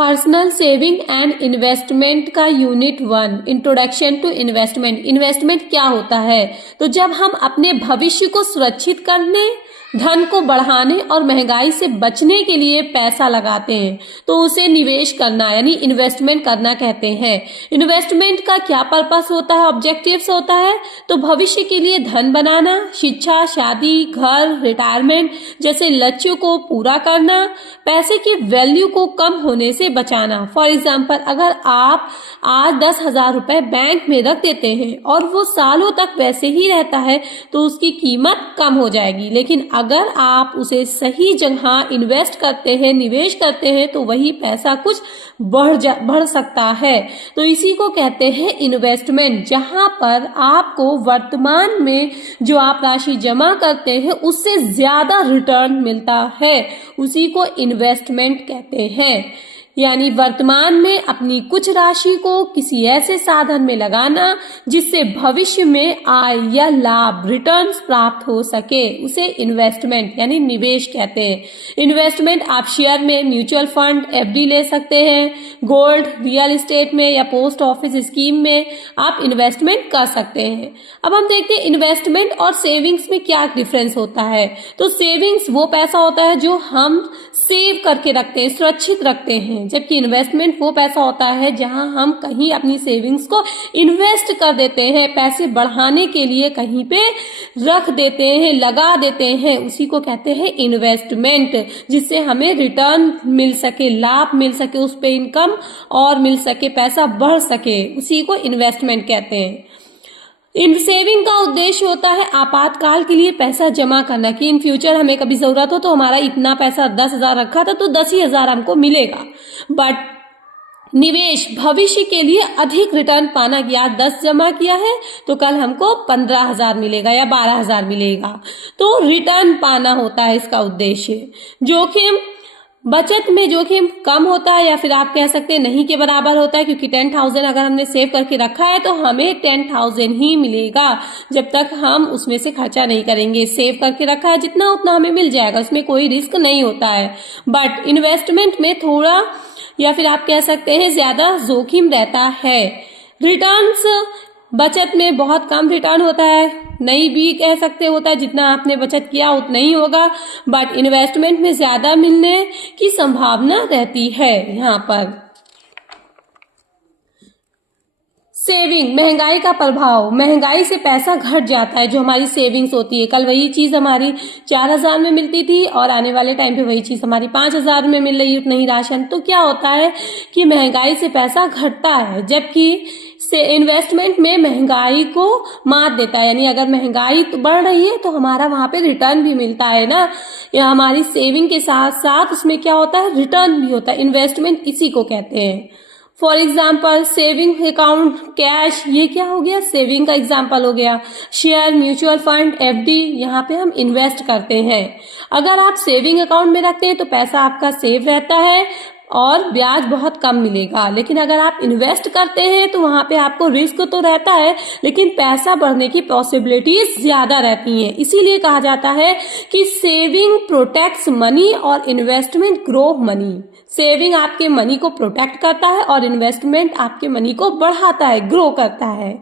Personal saving and investment का unit 1 introduction to investment. Investment क्या होता है? तो जब हम अपने भविष्य को सुरक्षित करने, धन को बढ़ाने और महंगाई से बचने के लिए पैसा लगाते हैं तो उसे निवेश करना यानी इन्वेस्टमेंट करना कहते हैं। इन्वेस्टमेंट का क्या पर्पस होता है, ऑब्जेक्टिव्स होता है? तो भविष्य के लिए धन बनाना, शिक्षा, शादी, घर, रिटायरमेंट जैसे लक्ष्यों को पूरा करना, पैसे की वैल्यू को कम होने से बचाना। फॉर एग्जाम्पल, अगर आप आज 10,000 रुपए बैंक में रख देते हैं और वो सालों तक वैसे ही रहता है तो उसकी कीमत कम हो जाएगी, लेकिन अगर आप उसे सही जगह इन्वेस्ट करते हैं, निवेश करते हैं तो वही पैसा कुछ बढ़ सकता है। तो इसी को कहते हैं इन्वेस्टमेंट, जहां पर आपको वर्तमान में जो आप राशि जमा करते हैं उससे ज्यादा रिटर्न मिलता है, उसी को इन्वेस्टमेंट कहते हैं। यानी वर्तमान में अपनी कुछ राशि को किसी ऐसे साधन में लगाना जिससे भविष्य में आय या लाभ, रिटर्न्स प्राप्त हो सके, उसे इन्वेस्टमेंट यानी निवेश कहते हैं। इन्वेस्टमेंट आप शेयर में, म्यूचुअल फंड, एफडी ले सकते हैं, गोल्ड, रियल एस्टेट में या पोस्ट ऑफिस स्कीम में आप इन्वेस्टमेंट कर सकते हैं। अब हम देखते हैं इन्वेस्टमेंट और सेविंग्स में क्या डिफरेंस होता है। तो सेविंग्स वो पैसा होता है जो हम सेव करके रखते हैं, सुरक्षित रखते हैं, जबकि इन्वेस्टमेंट वो पैसा होता है जहां हम कहीं अपनी सेविंग्स को इन्वेस्ट कर देते हैं, पैसे बढ़ाने के लिए कहीं पे रख देते हैं, लगा देते हैं, उसी को कहते हैं इन्वेस्टमेंट, जिससे हमें रिटर्न मिल सके, लाभ मिल सके, उस पे इनकम और मिल सके, पैसा बढ़ सके, उसी को इन्वेस्टमेंट कहते हैं। इन सेविंग का उद्देश्य होता है आपातकाल के लिए पैसा जमा करना, कि इन फ्यूचर हमें कभी जरूरत हो तो हमारा इतना पैसा 10,000 रखा था तो 10,000 हमको मिलेगा। बट निवेश भविष्य के लिए अधिक रिटर्न पाना, कि आज 10 जमा किया है तो कल हमको 15,000 मिलेगा या 12,000 मिलेगा, तो रिटर्न पाना होता है इसका उद्देश्य। जोखिम, बचत में जोखिम कम होता है या फिर आप कह सकते हैं नहीं के बराबर होता है, क्योंकि 10,000 अगर हमने सेव करके रखा है तो हमें 10,000 ही मिलेगा जब तक हम उसमें से खर्चा नहीं करेंगे। सेव करके रखा है जितना उतना हमें मिल जाएगा, उसमें कोई रिस्क नहीं होता है। बट इन्वेस्टमेंट में थोड़ा या फिर आप कह सकते हैं ज्यादा जोखिम रहता है। रिटर्न्स बचत में बहुत कम रिटर्न होता है, नहीं भी कह सकते होता है, जितना आपने बचत किया उतना ही होगा। बट इन्वेस्टमेंट में ज्यादा मिलने की संभावना रहती है। यहाँ पर सेविंग, महंगाई का प्रभाव, महंगाई से पैसा घट जाता है जो हमारी सेविंग्स होती है। कल वही चीज हमारी 4,000 में मिलती थी और आने वाले टाइम पे वही चीज हमारी 5,000 में मिल रही है, उतना ही राशन। तो क्या होता है कि महंगाई से पैसा घटता है, जबकि से इन्वेस्टमेंट में महंगाई को मात देता है। यानी अगर महंगाई तो बढ़ रही है तो हमारा वहां पे रिटर्न भी मिलता है ना, या हमारी सेविंग के साथ साथ उसमें क्या होता है, रिटर्न भी होता है। इन्वेस्टमेंट इसी को कहते हैं। For example saving account, cash, ये क्या हो गया, सेविंग का एग्जाम्पल हो गया। शेयर, म्यूचुअल फंड, एफडी, यहाँ पे हम इन्वेस्ट करते हैं। अगर आप सेविंग अकाउंट में रखते हैं तो पैसा आपका सेव रहता है और ब्याज बहुत कम मिलेगा, लेकिन अगर आप इन्वेस्ट करते हैं तो वहां पे आपको रिस्क तो रहता है लेकिन पैसा बढ़ने की पॉसिबिलिटीज ज्यादा रहती हैं। इसीलिए कहा जाता है कि सेविंग प्रोटेक्ट्स मनी और इन्वेस्टमेंट ग्रो मनी। सेविंग आपके मनी को प्रोटेक्ट करता है और इन्वेस्टमेंट आपके मनी को बढ़ाता है, ग्रो करता है।